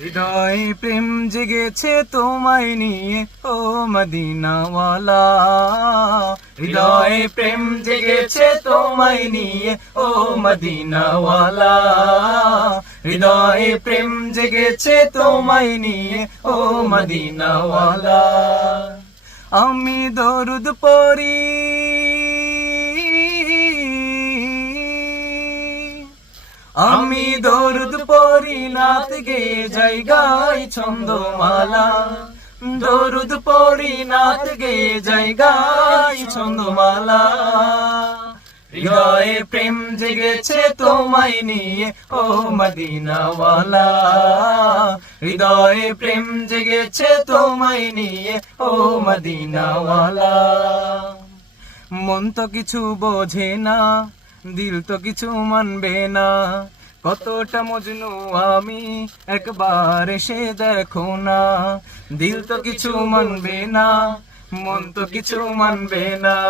হৃদয়ে প্রেম জেগেছে তোমায় নিয়ে ও মদিনাওয়ালা, হৃদয়ে প্রেম জেগেছে তোমায় নিয়ে ও মদিনাওয়ালা, হৃদয়ে প্রেম জেগেছে তোমায় নিয়ে ও মদিনাওয়ালা। আমি দরুদ পড়ি, আমি দরুদ পড়ি, নাত গে যাই গাই ছন্দমালা, দরুদ পড়ি, নাত গে যাই গাই ছন্দমালা। হৃদয়ে প্রেম জেগেছে তোমায় নিয়ে ও মদিনাওয়ালা, হৃদয়ে প্রেম জেগেছে তোমায় নিয়ে ও মদিনাওয়ালা। মন তো কিছু বোঝে না, দিল তো কিছু মানবে না, কতটা মজনু আমি একবার এসে দেখো না। দিল তো কিছু মানবে না, মন তো কিছু মানবে না।